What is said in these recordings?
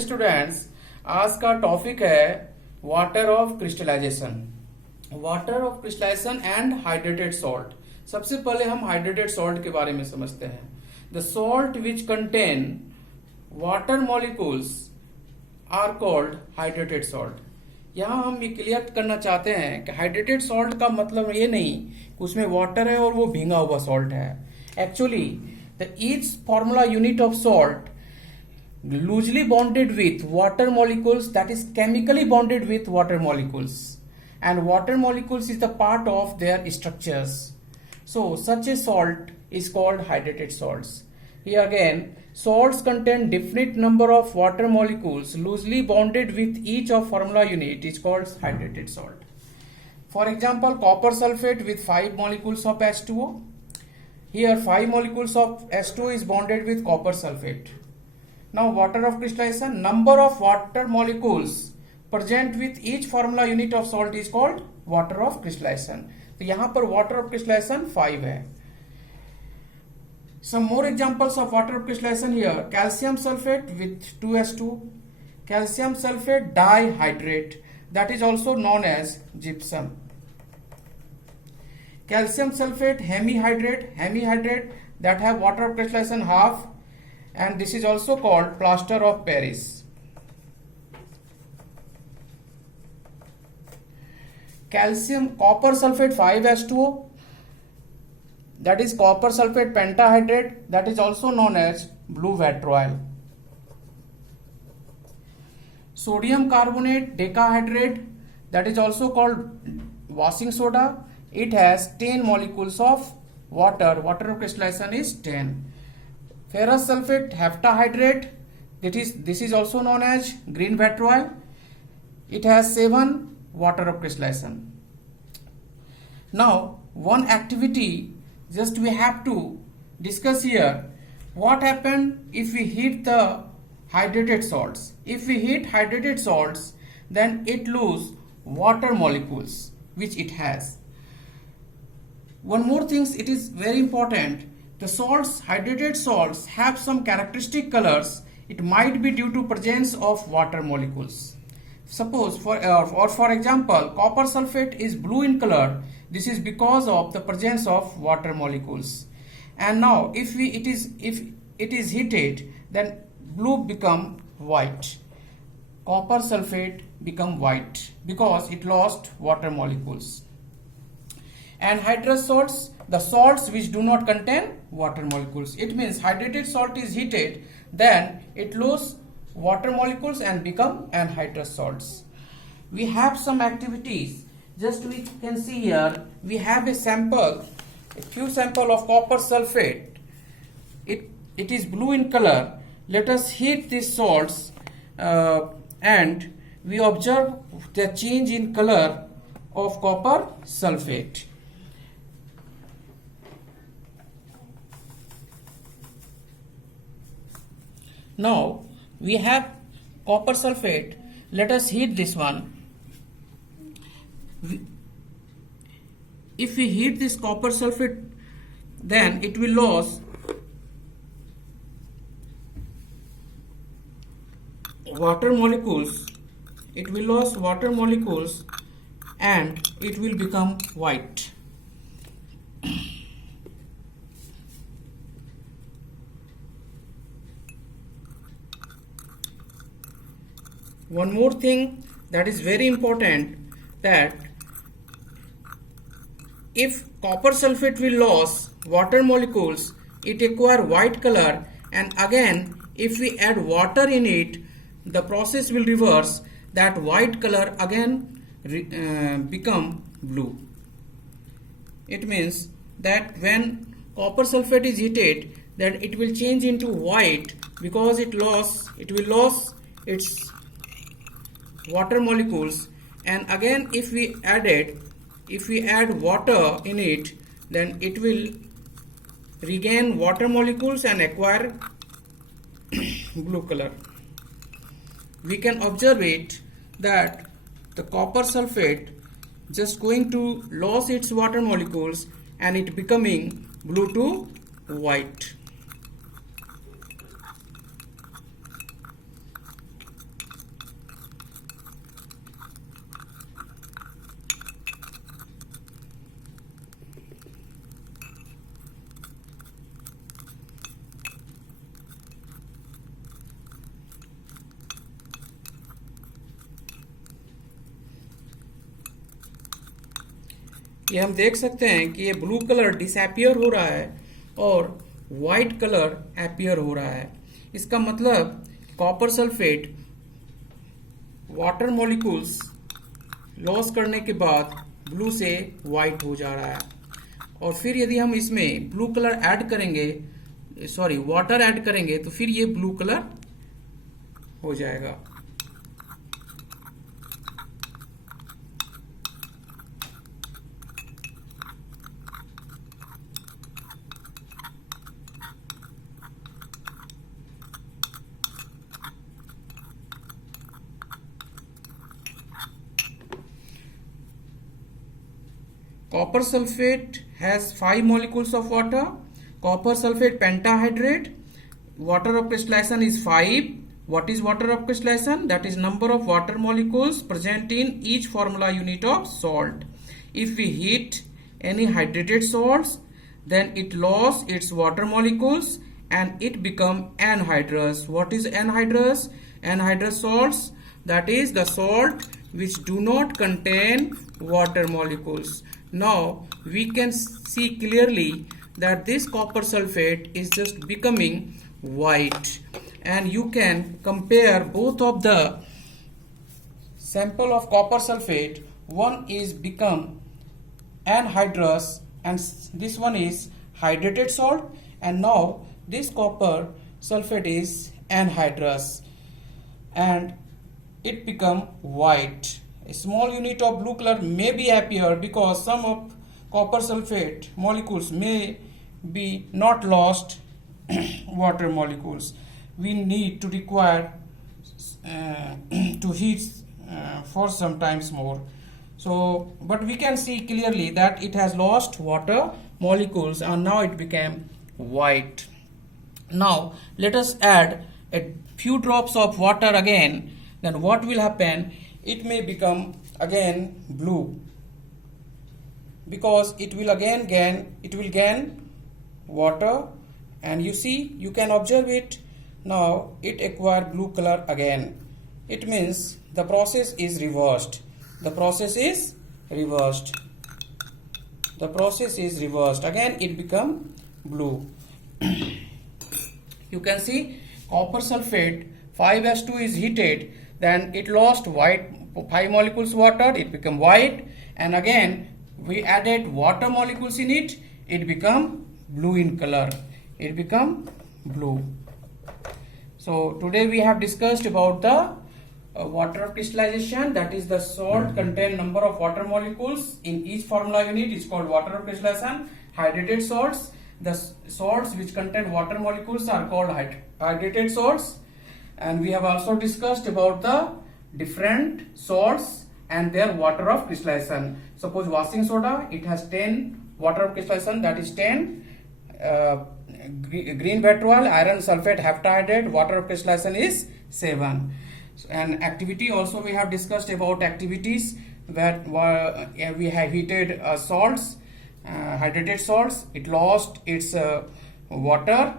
Students, आज का topic है water of crystallization. Water of crystallization and hydrated salt. सबसे पहले हम हाइड्रेटेड सॉल्ट के बारे में समझते हैं। The salt which contain water molecules are called hydrated salt. यहाँ हम ये क्लियर करना चाहते हैं कि हाइड्रेटेड सॉल्ट का मतलब ये नहीं कि उसमें वाटर है और वो भींगा हुआ सॉल्ट है। Actually the each formula unit of salt loosely bonded with water molecules, that is chemically bonded with water molecules, and water molecules is the part of their structures. So such a salt is called hydrated salts. Here again, salts contain definite number of water molecules loosely bonded with each of formula unit is called hydrated salt. For example, copper sulfate with 5 molecules of H2O. Here 5 molecules of H2O is bonded with copper sulfate. Now water of crystallization, number of water molecules present with each formula unit of salt is called water of crystallization. तो यहाँ पर water of crystallization 5 है. Some more examples of water of crystallization here: calcium sulfate with 2H2, calcium sulfate dihydrate, that is also known as gypsum. Calcium sulfate hemihydrate that have water of crystallization half, and this is also called plaster of Paris. Copper sulfate 5H2O, that is copper sulfate pentahydrate, that is also known as blue vitriol. Sodium carbonate decahydrate, that is also called washing soda. It has 10 molecules of water. Water of crystallization is 10. Ferrous sulfate heptahydrate, this is also known as green vitriol. It has 7 water of crystallization. Now one activity just we have to discuss here: what happens if we heat the hydrated salts? If we heat hydrated salts, then it lose water molecules which it has. One more thing, it is very important. The salts, hydrated salts, have some characteristic colors. It might be due to presence of water molecules. Suppose for example, copper sulfate is blue in color. This is because of the presence of water molecules. And now if it is heated, then blue become white. Copper sulfate become white because it lost water molecules. And hydrous salts, the salts which do not contain water molecules. It means hydrated salt is heated, then it lose water molecules and become anhydrous salts. We have some activities. Just we can see here, we have a few sample of copper sulfate. It is blue in color. Let us heat these salts and we observe the change in color of copper sulfate. Now we have copper sulfate. Let us heat this one. If we heat this copper sulfate, then it will lose water molecules. It will lose water molecules and it will become white. One more thing that is very important, that if copper sulfate will lose water molecules, it acquire white color, and again if we add water in it, the process will reverse. That white color again become blue. It means that when copper sulfate is heated, then it will change into white because it will lose its water molecules, and again if we add water in it, then it will regain water molecules and acquire blue color. We can observe it that the copper sulfate just going to lose its water molecules and it becoming blue to white. ये हम देख सकते हैं कि ये blue colour disappear हो रहा है और व्हाइट कलर अपीयर हो रहा है। इसका मतलब copper sulphate water molecules loss करने के बाद ब्लू से व्हाइट हो जा रहा है। और फिर यदि हम इसमें ब्लू कलर ऐड करेंगे, सॉरी वाटर ऐड करेंगे, तो फिर ये ब्लू कलर हो जाएगा। Copper sulfate has 5 molecules of water. Copper sulfate pentahydrate. Water of crystallization is 5. What is water of crystallization? That is number of water molecules present in each formula unit of salt. If we heat any hydrated salts, then it lost its water molecules and it become anhydrous. What is anhydrous? Anhydrous salts, that is the salt which do not contain water molecules. Now we can see clearly that this copper sulfate is just becoming white, and you can compare both of the sample of copper sulfate. One is become anhydrous and this one is hydrated salt, and now this copper sulfate is anhydrous and it become white. A small unit of blue color may be appear because some of copper sulfate molecules may be not lost water molecules. We need to require to heat for some times more. So, but we can see clearly that it has lost water molecules and now it became white. Now let us add a few drops of water again. Then what will happen? It may become again blue because it will gain water, and you see, you can observe it. Now it acquire blue color again. It means the process is reversed. The process is reversed. The process is reversed. Again it become blue. You can see copper sulfate 5s2 is heated, then it lost white 5 molecules water, it become white, and again we added water molecules in it, it become blue in color. It become blue. So today we have discussed about the water of crystallization, that is the salt contain number of water molecules in each formula unit is called water of crystallization. Hydrated salts, the salts which contain water molecules are called hydrated salts. And we have also discussed about the different salts and their water of crystallization. Suppose washing soda, it has 10 water of crystallization, that is 10. Green vitriol, iron sulfate heptahydrate, water of crystallization is 7. And activity also we have discussed about activities where we have heated salts, hydrated salts, it lost its water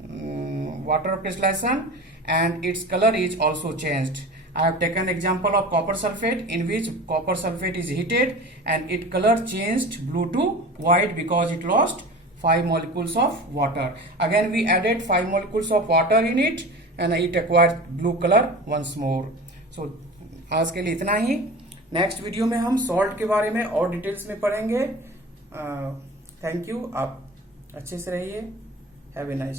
of crystallization, and its color is also changed. I have taken example of copper sulfate, in which copper sulfate is heated and its color changed blue to white because it lost 5 molecules of water. Again we added 5 molecules of water in it and it acquired blue color once more. So आज के लिए इतना ही. Next video में हम salt के बारे में और डिटेल्स में पढ़ेंगे. Thank you. आप अच्छे से रहिए. Have a nice